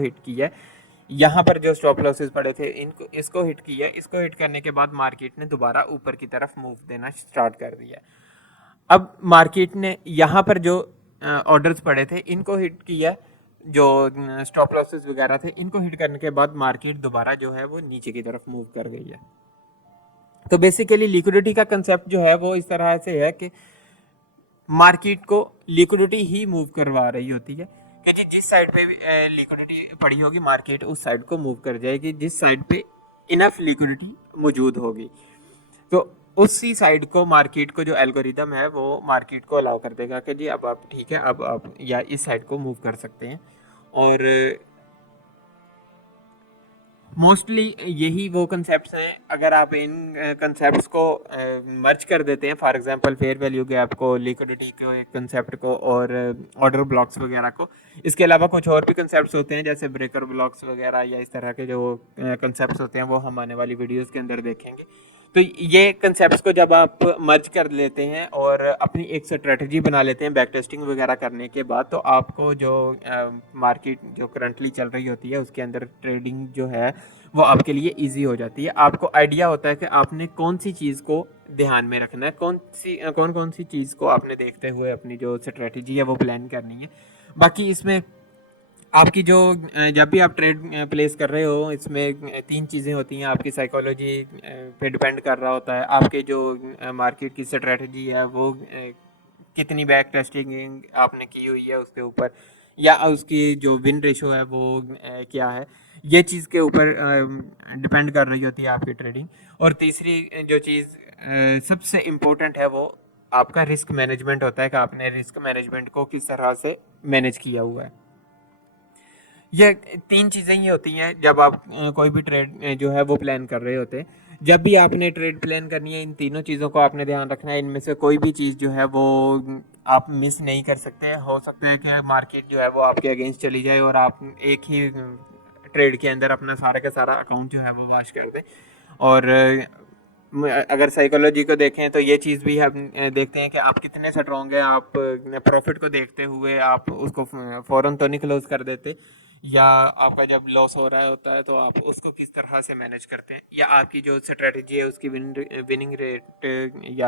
Hit किया है। यहाँ पर जो स्टॉप लॉसेस पड़े थे इनको इसको हिट किया है। इसको हिट करने के बाद मार्केट ने दोबारा ऊपर की तरफ मूव देना स्टार्ट कर दिया। अब मार्केट ने यहाँ पर जो ऑर्डर्स पड़े थे इनको हिट किया, जो स्टॉप लॉसेस वगैरह थे इनको हिट करने के बाद मार्केट दोबारा जो है वो नीचे की तरफ मूव कर गई है। तो बेसिकली लिक्विडिटी का कंसेप्ट जो है वो इस तरह से है कि मार्केट को लिक्विडिटी ही मूव करवा रही होती है कि जी जिस साइड पे लिक्विडिटी पड़ी होगी मार्केट उस साइड को मूव कर जाएगी, जिस साइड पे इनफ लिक्विडिटी मौजूद होगी तो उसी साइड को मार्केट को जो एल्गोरिदम है वो मार्केट को अलाउ कर देगा कि जी अब आप ठीक है, अब आप या इस साइड को मूव कर सकते हैं। और मोस्टली यही वो कंसेप्ट हैं। अगर आप इन कंसेप्ट को मर्ज कर देते हैं, for example fair value gap को, लिक्विडिटी को, एक कंसेप्ट को और ऑर्डर ब्लॉक्स वगैरह को, इसके अलावा कुछ और भी कंसेप्ट्स होते हैं जैसे ब्रेकर ब्लॉक्स वगैरह या इस तरह के जो कंसेप्ट्स होते हैं वो हम आने वाली वीडियोस के अंदर देखेंगे। तो ये कंसेप्ट्स को जब आप मर्ज कर लेते हैं और अपनी एक स्ट्रेटजी बना लेते हैं बैक टेस्टिंग वगैरह करने के बाद, तो आपको जो मार्केट जो करंटली चल रही होती है उसके अंदर ट्रेडिंग जो है वो आपके लिए इजी हो जाती है। आपको आइडिया होता है कि आपने कौन सी चीज़ को ध्यान में रखना है, कौन कौन सी चीज़ को आपने देखते हुए अपनी जो स्ट्रेटजी है वो प्लान करनी है। बाकी इसमें आपकी जो जब भी आप ट्रेड प्लेस कर रहे हो इसमें तीन चीज़ें होती हैं। आपकी साइकोलॉजी पे डिपेंड कर रहा होता है, आपके जो मार्केट की स्ट्रेटजी है वो कितनी बैक टेस्टिंग आपने की हुई है उसके ऊपर, या उसकी जो विन रेशो है वो क्या है, ये चीज़ के ऊपर डिपेंड कर रही होती है आपकी ट्रेडिंग। और तीसरी जो चीज़ सबसे इम्पोर्टेंट है वो आपका रिस्क मैनेजमेंट होता है कि आपने रिस्क मैनेजमेंट को किस तरह से मैनेज किया हुआ है। ये तीन चीज़ें ही होती हैं जब आप कोई भी ट्रेड जो है वो प्लान कर रहे होते हैं। जब भी आपने ट्रेड प्लान करनी है इन तीनों चीज़ों को आपने ध्यान रखना है, इनमें से कोई भी चीज़ जो है वो आप मिस नहीं कर सकते। हो सकता है कि मार्केट जो है वो आपके अगेंस्ट चली जाए और आप एक ही ट्रेड के अंदर अपना सारा का सारा अकाउंट जो है वो वॉश कर दें। और अगर साइकोलॉजी को देखें तो ये चीज़ भी हम देखते हैं कि आप कितने स्ट्रॉन्ग हैं। आप प्रॉफिट को देखते हुए आप उसको फ़ौरन तो नहीं क्लोज कर देते, या आपका जब लॉस हो रहा होता है तो आप उसको किस तरह से मैनेज करते हैं, या आपकी जो स्ट्रेटजी है उसकी विनिंग रेट या